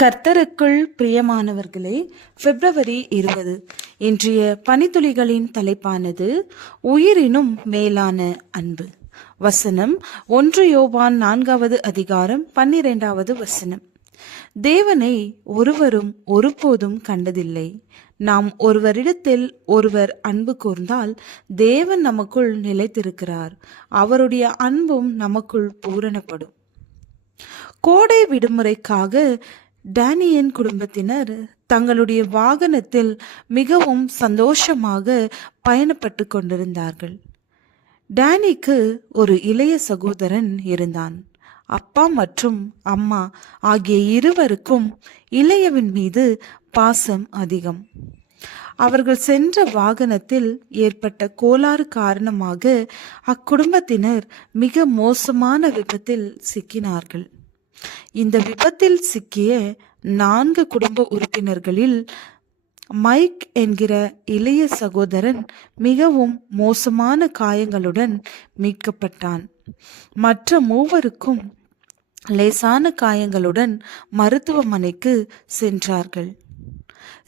கர்த்தருக்குள் பிரியமானவர்களே, பிப்ரவரி 20 இன்றைய பனித்துளிகளின் தலைப்பானது உயிரினும் மேலான அன்பு. வசனம் 1 யோவான் 4வது அதிகாரம் 12வது வசனம். தேவனை ஒருவரும் ஒருபோதும் கண்டதில்லை. நாம் ஒருவரிடத்தில் ஒருவர் அன்பு கூர்ந்தால் தேவன் நமக்குள் நிலைத்திருக்கிறார், அவருடைய அன்பும் நமக்குள் பூரணப்படும். கோடை விடுமுறைக்காக டேனியின் குடும்பத்தினர் தங்களுடைய வாகனத்தில் மிகவும் சந்தோஷமாக பயணப்பட்டு கொண்டிருந்தார்கள். டேனிக்கு ஒரு இளைய சகோதரன் இருந்தான். அப்பா மற்றும் அம்மா ஆகிய இருவருக்கும் இளையவன் மீது பாசம் அதிகம். அவர்கள் சென்ற வாகனத்தில் ஏற்பட்ட கோளாறு காரணமாக அக்குடும்பத்தினர் மிக மோசமான விபத்தில் சிக்கினார்கள். இந்த விபத்தில் சிக்கிய 4 குடும்ப உறுப்பினர்களில் மைக் என்கிற இளைய சகோதரன் மிகவும் மோசமான காயங்களுடன் மீட்கப்பட்டான். மற்ற 3 லேசான காயங்களுடன் மருத்துவமனைக்கு சென்றார்கள்.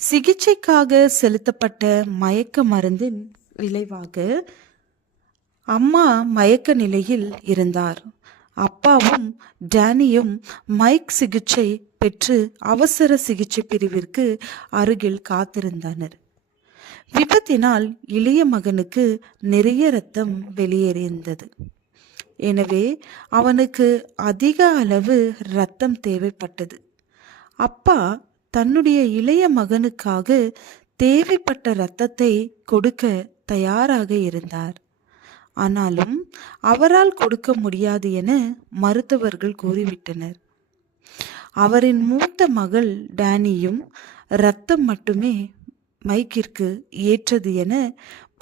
சிகிச்சைக்காக செலுத்தப்பட்ட மயக்க மருந்தின் விளைவாக அம்மா மயக்க நிலையில் இருந்தார். அப்பாவும் டேனியும் மைக் சிகிச்சை பெற்று அவசர சிகிச்சை பிரிவிற்கு அருகில் காத்திருந்தனர். விபத்தினால் இளைய மகனுக்கு நிறைய இரத்தம் வெளியேறியிருந்தது. எனவே அவனுக்கு அதிக அளவு இரத்தம் தேவைப்பட்டது. அப்பா தன்னுடைய இளைய மகனுக்காக தேவைப்பட்ட இரத்தத்தை கொடுக்க தயாராக இருந்தார். ஆனாலும் அவரால் கொடுக்க முடியாது என மருத்துவர்கள் கூறிவிட்டனர். அவரின் மூத்த மகள் டேனியும் இரத்தம் மட்டுமே மைக்கிற்கு ஏற்றது என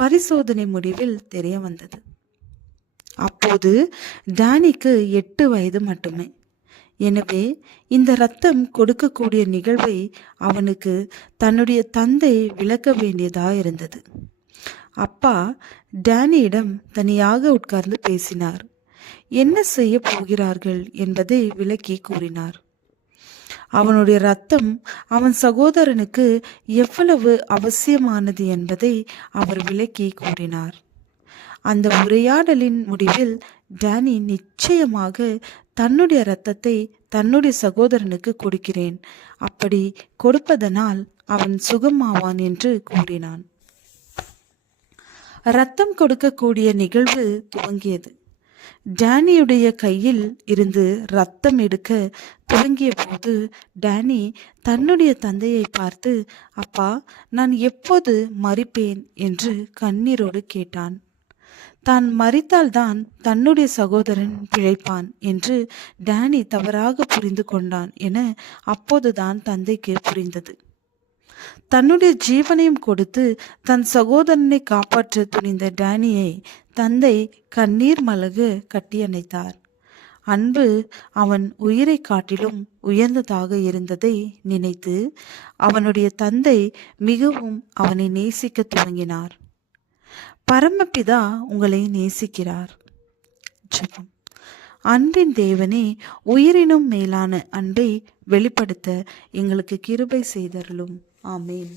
பரிசோதனை முடிவில் தெரிய வந்தது. அப்போது டேனிக்கு 8 வயது மட்டுமே. எனவே இந்த இரத்தம் கொடுக்கக்கூடிய நிகழ்வை அவனுக்கு தன்னுடைய தந்தை விளக்க வேண்டியதாயிருந்தது. அப்பா டேனியிடம் தனியாக உட்கார்ந்து பேசினார். என்ன செய்ய போகிறார்கள் என்பதை விளக்கி கூறினார். அவனுடைய இரத்தம் அவன் சகோதரனுக்கு எவ்வளவு அவசியமானது என்பதை அவர் விளக்கி கூறினார். அந்த உரையாடலின் முடிவில் டேனி நிச்சயமாக தன்னுடைய இரத்தத்தை தன்னுடைய சகோதரனுக்கு கொடுக்கிறேன், அப்படி கொடுப்பதனால் அவன் சுகமாவான் என்று கூறினான். இரத்தம் கொடுக்கக்கூடிய நிகழ்வு துவங்கியது. டேனியுடைய கையில் இருந்து இரத்தம் எடுக்க துவங்கிய போது டேனி தன்னுடைய தந்தையை பார்த்து, அப்பா, நான் எப்போது மரிப்பேன் என்று கண்ணீரோடு கேட்டான். தான் மரித்தால்தான் தன்னுடைய சகோதரன் பிழைப்பான் என்று டேனி தவறாக புரிந்து கொண்டான் என அப்போதுதான் தந்தைக்கு புரிந்தது. தன்னுடைய ஜீவனையும் கொடுத்து தன் சகோதரனை காப்பாற்ற துணிந்த டேனியை தந்தை கண்ணீர் மல்க கட்டியணைத்தார். அன்பு அவன் உயிரை காட்டிலும் உயர்ந்ததாக இருந்ததை நினைத்து அவனுடைய தந்தை மிகவும் அவனை நேசிக்க துவங்கினார். பரமபிதா உங்களை நேசிக்கிறார். ஜெபம். அன்பின் தேவனே, உயிரினும் மேலான அன்பை வெளிப்படுத்த எங்களுக்கு கிருபை செய்தருளும். ஆமென்.